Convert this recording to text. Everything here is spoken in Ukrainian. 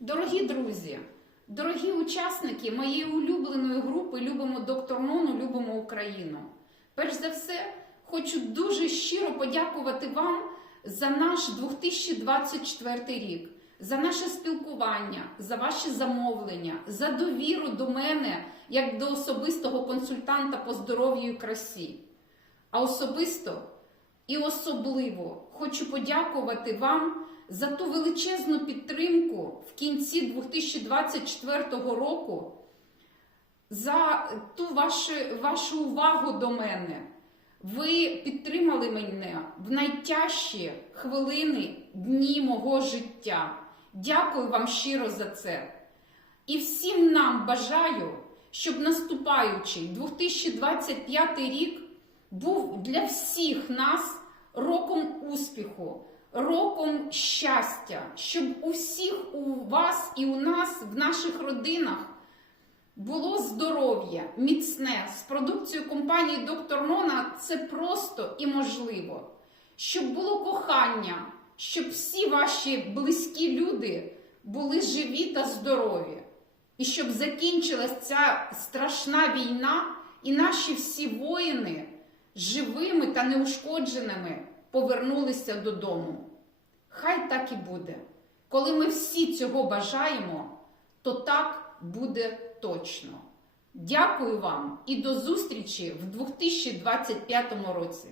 Дорогі друзі, дорогі учасники моєї улюбленої групи Любимо доктор Нону, любимо Україну. Перш за все, хочу дуже щиро подякувати вам за наш 2024 рік, за наше спілкування, за ваші замовлення, за довіру до мене як до особистого консультанта по здоров'ю і красі. А особисто і особливо хочу подякувати вам за ту величезну підтримку в кінці 2024 року, за ту вашу, вашу увагу до мене. Ви підтримали мене в найтяжчі хвилини дні мого життя. Дякую вам щиро за це. І всім нам бажаю, щоб наступаючий 2025 рік був для всіх нас роком успіху, роком щастя, щоб у всіх у вас і у нас в наших родинах було здоров'я міцне з продукцією компанії Доктор Нона це просто і можливо. Щоб було кохання, щоб всі ваші близькі люди були живі та здорові. І щоб закінчилась ця страшна війна, і наші всі воїни живими та неушкодженими повернулися додому. Хай так і буде. Коли ми всі цього бажаємо, то так буде точно. Дякую вам і до зустрічі в 2025 році.